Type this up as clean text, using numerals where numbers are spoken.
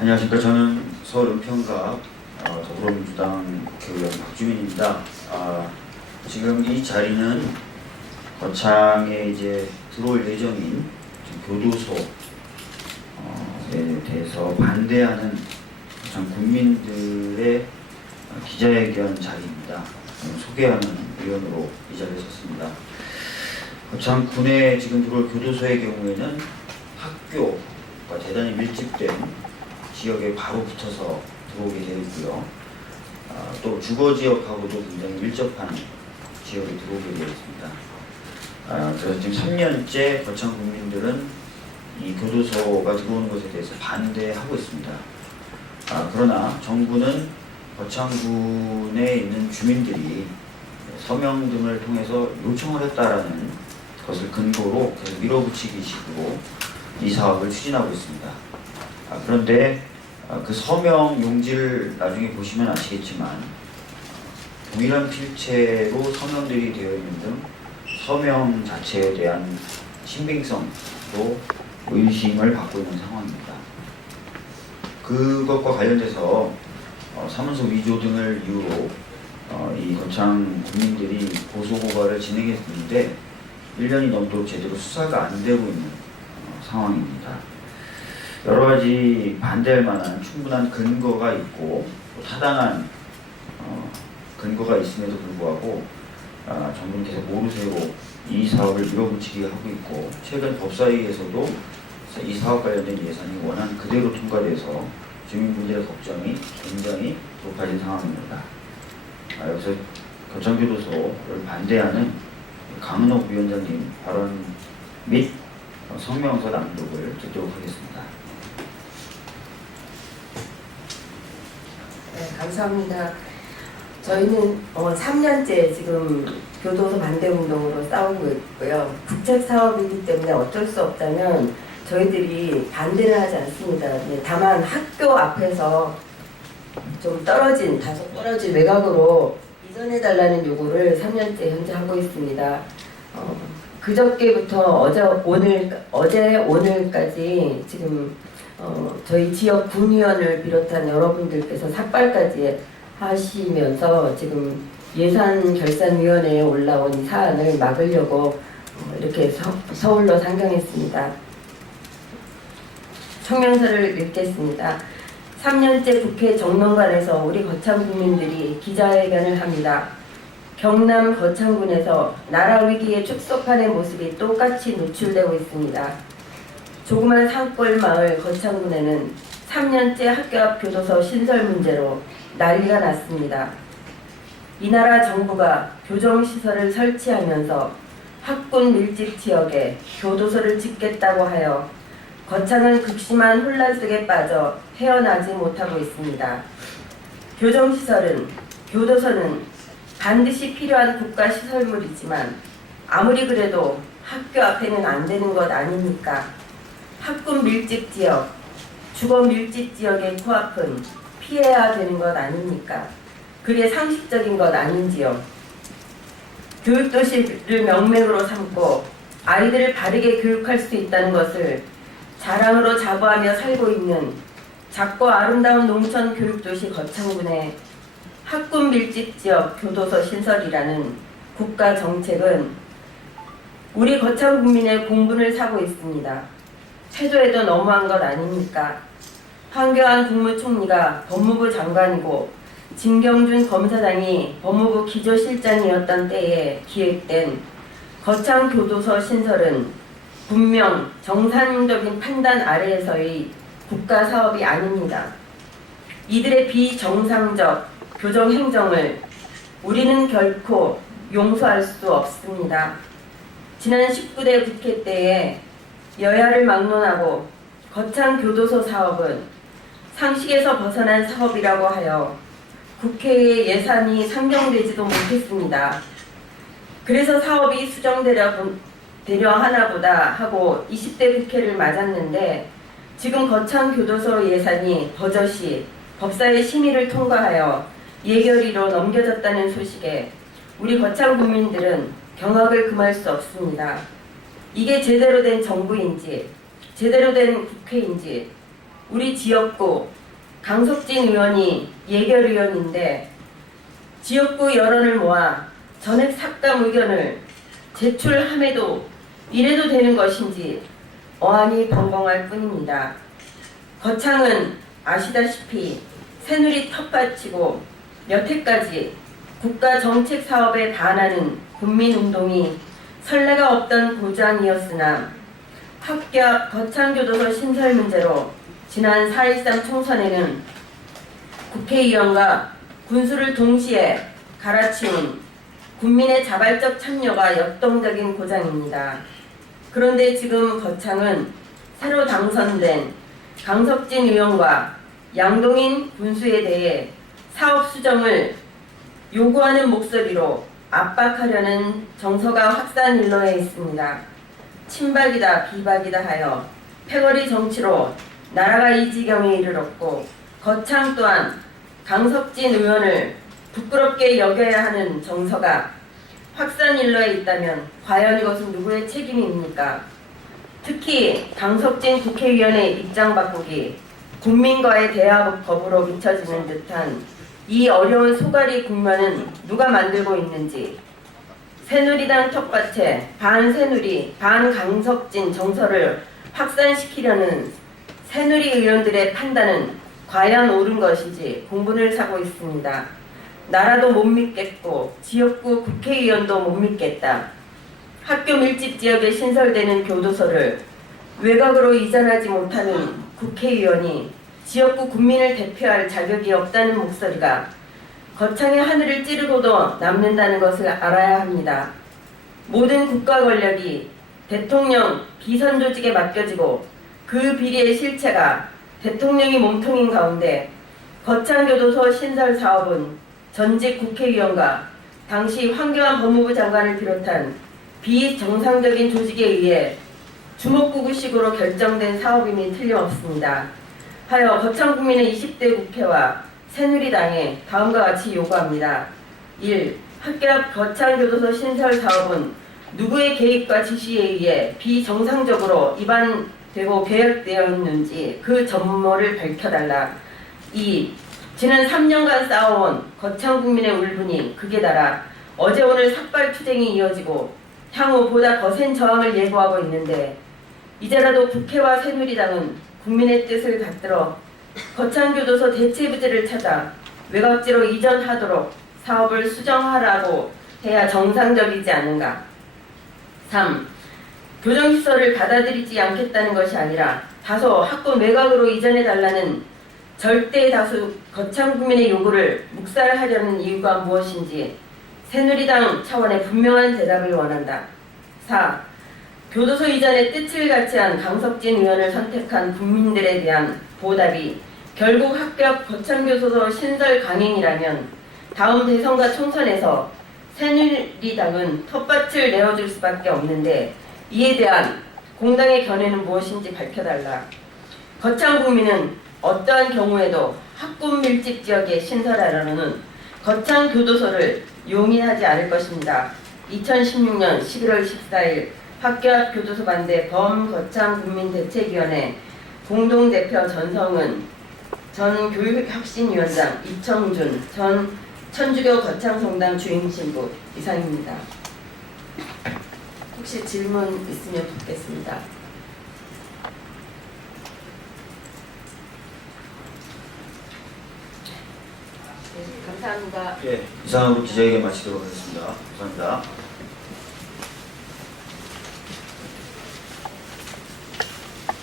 안녕하십니까. 저는 서울은평갑 더불어민주당 국회의원 박주민입니다. 지금 이 자리는 거창에 이제 들어올 예정인 교도소에 대해서 반대하는 거창 국민들의 기자회견 자리입니다. 소개하는 의원으로 이 자리에 섰습니다. 거창군에 지금 들어올 교도소의 경우에는 학교가 대단히 밀집된 지역에 바로 붙어서 들어오게 되어 있고요. 또 주거지역하고도 굉장히 밀접한 지역에 들어오게 되어 있습니다. 그래서 지금 3년째 거창 국민들은 이 교도소가 들어오는 것에 대해서 반대하고 있습니다. 그러나 정부는 거창군에 있는 주민들이 서명 등을 통해서 요청을 했다라는 것을 근거로 계속 밀어붙이기식으로 이 사업을 추진하고 있습니다. 그런데 그 서명 용지를 나중에 보시면 아시겠지만 동일한 필체로 서명들이 되어 있는 등 서명 자체에 대한 신빙성도 의심을 받고 있는 상황입니다. 그것과 관련돼서 사문서 위조 등을 이유로 이 거창 국민들이 고소고발을 진행했는데 1년이 넘도록 제대로 수사가 안 되고 있는 상황입니다. 여러 가지 반대할 만한 충분한 근거가 있고 또 타당한 근거가 있음에도 불구하고 정부는 계속 모르쇠로 이 사업을 밀어붙이게 하고 있고, 최근 법사위에서도 이 사업 관련된 예산이 원안 그대로 통과돼서 주민분들의 걱정이 굉장히 높아진 상황입니다. 여기서 거창교도소를 반대하는 강은옥 위원장님 발언 및 성명서 낭독을 듣도록 하겠습니다. 네, 감사합니다. 저희는 3년째 지금 교도소 반대운동으로 싸우고 있고요. 국책사업이기 때문에 어쩔 수 없다면 저희들이 반대는 하지 않습니다. 다만 학교 앞에서 좀 다소 떨어진 외곽으로 이전해달라는 요구를 3년째 현재 하고 있습니다. 그저께부터 어제 오늘까지 지금 저희 지역 군의원을 비롯한 여러분들께서 삭발까지 하시면서 지금 예산결산위원회에 올라온 이 사안을 막으려고 이렇게 서울로 상경했습니다. 성명서를 읽겠습니다. 3년째 국회 정론관에서 우리 거창 국민들이 기자회견을 합니다. 경남 거창군에서 나라 위기의 축소판의 모습이 똑같이 노출되고 있습니다. 조그만 산골 마을 거창군에는 3년째 학교 앞 교도소 신설 문제로 난리가 났습니다. 이 나라 정부가 교정시설을 설치하면서 학군 밀집 지역에 교도소를 짓겠다고 하여 거창은 극심한 혼란 속에 빠져 헤어나지 못하고 있습니다. 교도소는 반드시 필요한 국가시설물이지만 아무리 그래도 학교 앞에는 안 되는 것 아닙니까? 학군 밀집 지역, 주거 밀집 지역의 코앞은 피해야 되는 것 아닙니까? 그게 상식적인 것 아닌지요? 교육도시를 명맥으로 삼고 아이들을 바르게 교육할 수 있다는 것을 자랑으로 자부하며 살고 있는 작고 아름다운 농촌 교육도시 거창군의 학군 밀집 지역 교도소 신설이라는 국가 정책은 우리 거창 국민의 공분을 사고 있습니다. 태도에도 너무한 것 아닙니까? 황교안 국무총리가 법무부 장관이고 진경준 검사장이 법무부 기조실장이었던 때에 기획된 거창 교도소 신설은 분명 정상적인 판단 아래에서의 국가 사업이 아닙니다. 이들의 비정상적 교정 행정을 우리는 결코 용서할 수 없습니다. 지난 19대 국회 때에 여야를 막론하고 거창 교도소 사업은 상식에서 벗어난 사업이라고 하여 국회의 예산이 상정되지도 못했습니다. 그래서 사업이 수정되려 하나보다 하고 20대 국회를 맞았는데 지금 거창 교도소 예산이 버젓이 법사위 심의를 통과하여 예결위로 넘겨졌다는 소식에 우리 거창 국민들은 경악을 금할 수 없습니다. 이게 제대로 된 정부인지 제대로 된 국회인지 우리 지역구 강석진 의원이 예결위원인데 지역구 여론을 모아 전액 삭감 의견을 제출함에도 이래도 되는 것인지 어안이 벙벙할 뿐입니다. 거창은 아시다시피 새누리 텃밭이고 여태까지 국가 정책 사업에 반하는 국민운동이 선례가 없던 고장이었으나 학교 앞 거창교도소 신설 문제로 지난 4.13 총선에는 국회의원과 군수를 동시에 갈아치운 국민의 자발적 참여가 역동적인 고장입니다. 그런데 지금 거창은 새로 당선된 강석진 의원과 양동인 군수에 대해 사업 수정을 요구하는 목소리로 압박하려는 정서가 확산 일로에 있습니다. 친박이다 비박이다 하여 패거리 정치로 나라가 이 지경에 이르렀고 거창 또한 강석진 의원을 부끄럽게 여겨야 하는 정서가 확산 일로에 있다면 과연 이것은 누구의 책임입니까? 특히 강석진 국회의원의 입장 바꾸기, 국민과의 대화 거부로 비춰지는 듯한 이 어려운 소갈이 국면은 누가 만들고 있는지, 새누리당 텃밭에 반새누리, 반강석진 정서를 확산시키려는 새누리 의원들의 판단은 과연 옳은 것인지 공분을 사고 있습니다. 나라도 못 믿겠고 지역구 국회의원도 못 믿겠다. 학교 밀집 지역에 신설되는 교도소를 외곽으로 이전하지 못하는 국회의원이 지역구 국민을 대표할 자격이 없다는 목소리가 거창의 하늘을 찌르고도 남는다는 것을 알아야 합니다. 모든 국가 권력이 대통령 비선 조직에 맡겨지고 그 비리의 실체가 대통령이 몸통인 가운데 거창교도소 신설 사업은 전직 국회의원과 당시 황교안 법무부 장관을 비롯한 비정상적인 조직에 의해 주먹구구식으로 결정된 사업임이 틀림없습니다. 하여 거창국민은 20대 국회와 새누리당에 다음과 같이 요구합니다. 1. 학교 앞 거창교도소 신설 사업은 누구의 개입과 지시에 의해 비정상적으로 입안되고 계획되었는지 그 전모를 밝혀달라. 2. 지난 3년간 쌓아온 거창국민의 울분이 극에 달아 어제 오늘 삭발투쟁이 이어지고 향후 보다 거센 저항을 예고하고 있는데 이제라도 국회와 새누리당은 국민의 뜻을 받들어 거창교도소 대체부지를 찾아 외곽지로 이전하도록 사업을 수정하라고 해야 정상적이지 않은가. 3. 교정시설을 받아들이지 않겠다는 것이 아니라 다소 학군 외곽으로 이전해달라는 절대 다수 거창국민의 요구를 묵살하려는 이유가 무엇인지 새누리당 차원의 분명한 대답을 원한다. 4. 교도소 이전의 뜻을 같이 한 강석진 의원을 선택한 국민들에 대한 보답이 결국 학교 앞 거창교도소 신설 강행이라면 다음 대선과 총선에서 새누리당은 텃밭을 내어줄 수밖에 없는데 이에 대한 공당의 견해는 무엇인지 밝혀달라. 거창국민은 어떠한 경우에도 학군 밀집 지역에 신설하려는 거창교도소를 용인하지 않을 것입니다. 2016년 11월 14일 학교 앞 교도소 반대 범거창국민대책위원회 공동대표 전성은 전 교육혁신위원장 이청준 전 천주교 거창성당 주임신부 이상입니다. 혹시 질문 있으면 듣겠습니다. 네, 감사합니다. 예, 이상으로 기자회견 마치도록 하겠습니다. 감사합니다.